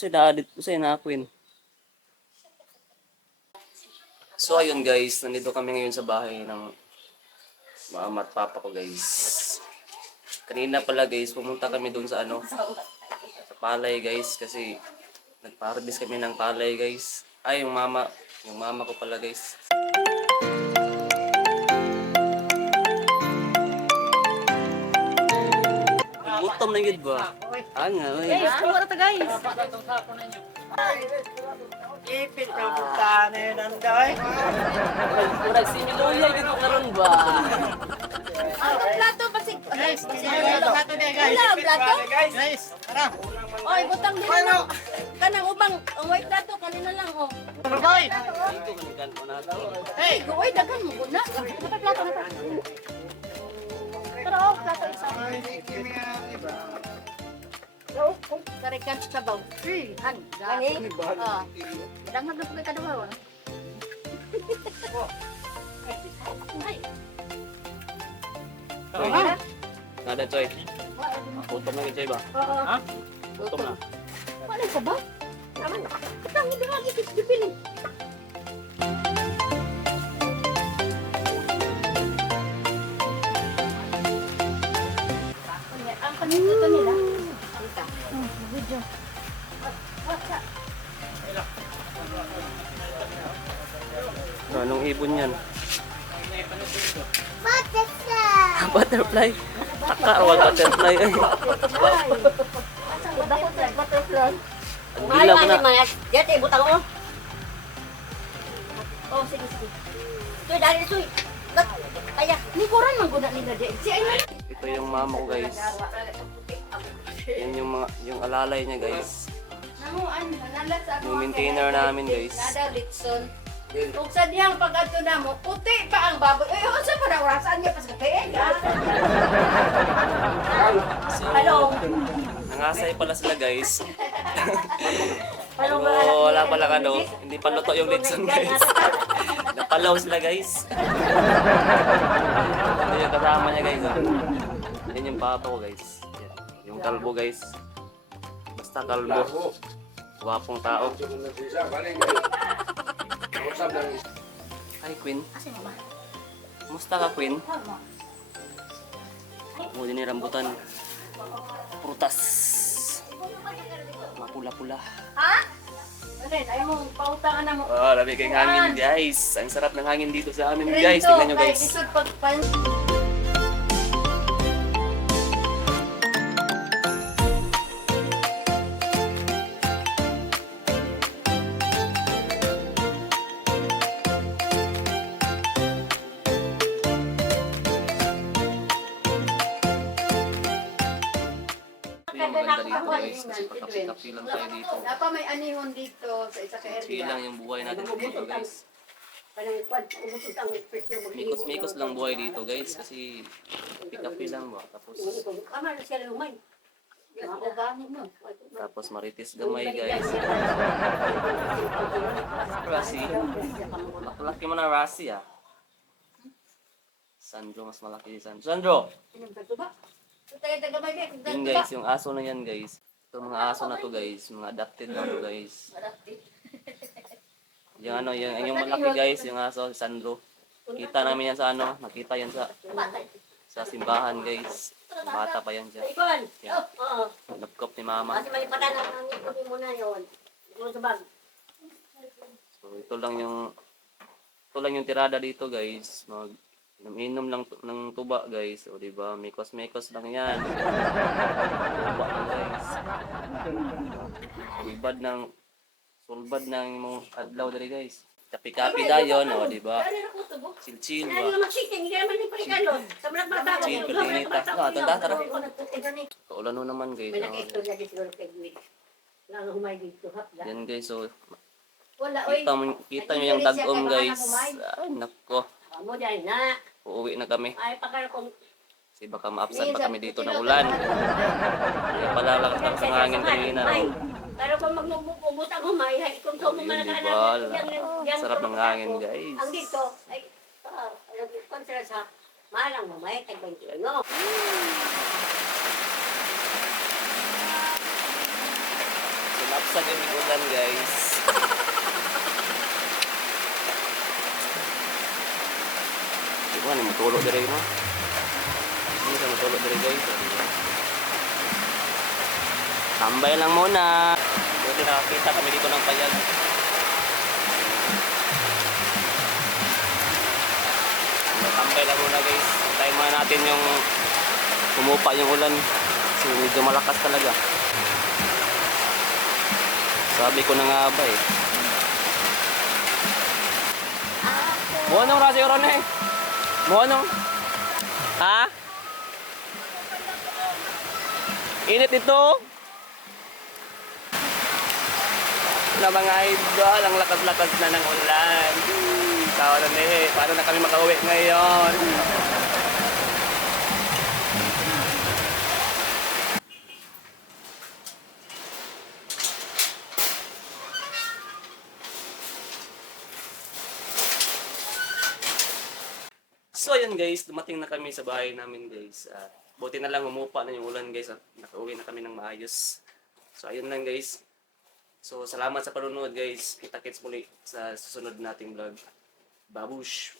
Kasi na-edit ko sa'yo na Queen. So ayun guys, nandito kami ngayon sa bahay ng mama at papa ko guys. Kanina pala guys, pumunta kami doon sa sa palay guys kasi nagpa-harvest kami ng palay guys. Ay, yung mama ko pala guys. Gutom na yun ba? Nga, Guys, kumara ta guys. Ipit ka punta na yun ang day. Murag siniluya yun karon ba? Ang plato basi. Guys, plato niya guys. Wala ang plato? Guys, tara. Oy, butang din na. Kanang ubang, ang white plato kanina lang oh. Boy! Dito kanikan ko natin. Hey! Oy, daghan mo guna. Dapat plato na ta. Pero oh, plato isa. Karikan sa baw. Han. Ani? Ah. Dangan na pagka kadawa. Ay. Nada Choy. Gutom na Choy ba? Oo. Ha? Gutom na. Wala ka ba? Aman. Katang hindi lagi dipilin. Ang panito nila. Kita. Video. Anong ibon yan? Butterfly. Taka rawal butterfly ay. Butterfly. Ang gila mo na. Dito, butang mo. Oh, sige, sige. Tuy, dari, tuy. Kaya, likuran man guna nila di. Si ay man. Ito yung mama ko guys. Yan yung alalay niya guys. Namuan, nanalat sa Yung maintainer namin guys. Nada Litson. Kung sa diyang pag-ato na mo, puti pa ang baboy. Ay, ano sa para orasan niya pas kape? Hello. Nangasay pala sila guys. Hello, Pero wala pala hindi pa luto yung litson guys. Napalaw sila guys. Ito yung kasama niya guys. Yan yung papa ko guys. Yan. Yung kalbo guys. Basta kalbo. Wapong tao. Hi Queen. Asin mo ba? Kumusta ka Queen? Oh, din yung rambutan. Prutas. Mapula-pula. Ha? Alin, ayaw mo, pautangan na mo. Oh, labi kayong hangin guys. Ang sarap ng hangin dito sa amin guys. Tingnan nyo guys. Isod pagpan. Ito yung maganda dito guys. Kasi pagkapi lang tayo dito. Dapat may anihon dito sa isa ka Chill area. lang yung buhay natin dito guys. Parang kwad, umusot ang presyo mo. Mikos-mikos lang buhay dito guys. Kasi kapi lang ba. Ama na siya lumay. Maugahin mo. Tapos maritis gamay guys. Rasi. Laki mo na Rasi ah. Sandro mas malaki si Sandro. Sandro! Yun guys, yung aso na yan guys. Ito mga aso na to guys. Mga adopted na to guys. Yung yung malaki guys, yung aso, si Sandro. Kita namin yan sa nakita yan sa simbahan guys. Bata pa yan siya. Ikon! Yan. Oo. Napkop ni mama. Kasi may patanan ang ikutin mo na yun. Ikutin sa bag. So ito lang yung tirada dito guys. Inom lang ng tuba guys. O diba, mikos-mikos lang yan. Tuba lang guys. Sulbad ng mga adlaw dali guys. Kapi-kapi dayon, o diba. Chill-chill ba. Hindi naman chicken, hindi naman yung parikalo. Sa mga bata. Chill, pertinita. Tara. Kaulan no naman guys. May nakistorya din siguro kay Gwen. Lalo humay dito. Yan guys, so Wala, oy. kita nyo yung tag-om guys. Ay, nako. Mo dyan na. Uuwi na kami. Ay, pakara kong Kasi baka ma-absent pa kami dito ng ulan. Kaya pala lakas ng hangin kanina. pero kung magmumutang humay, kung Ayun, diba? Sarap ng hangin guys. Ang dito, ay, kontra sa malang humay, kay 21. No? So Napsag yung ulan guys. Di ba, ni matulog dire no? Hindi ka matulog dire guys. Tambay lang muna. Buti nakakita kami dito ng payag. Tambay lang muna guys. Tayo muna natin yung umupa yung ulan. Kasi medyo malakas talaga. Sabi ko na nga ba eh. Monong rasa yung ron eh. Monong. Ha? Init ito. Na mga idol, ang lakas-lakas na ng ulan. Tawa na eh. Paano na kami makauwi ngayon? So ayun guys, dumating na kami sa bahay namin guys. Buti na lang umupa na yung ulan guys. Nakauwi na kami ng maayos. So ayun lang guys. So salamat sa panonood guys. Kita-kits muli sa susunod nating vlog. Babush!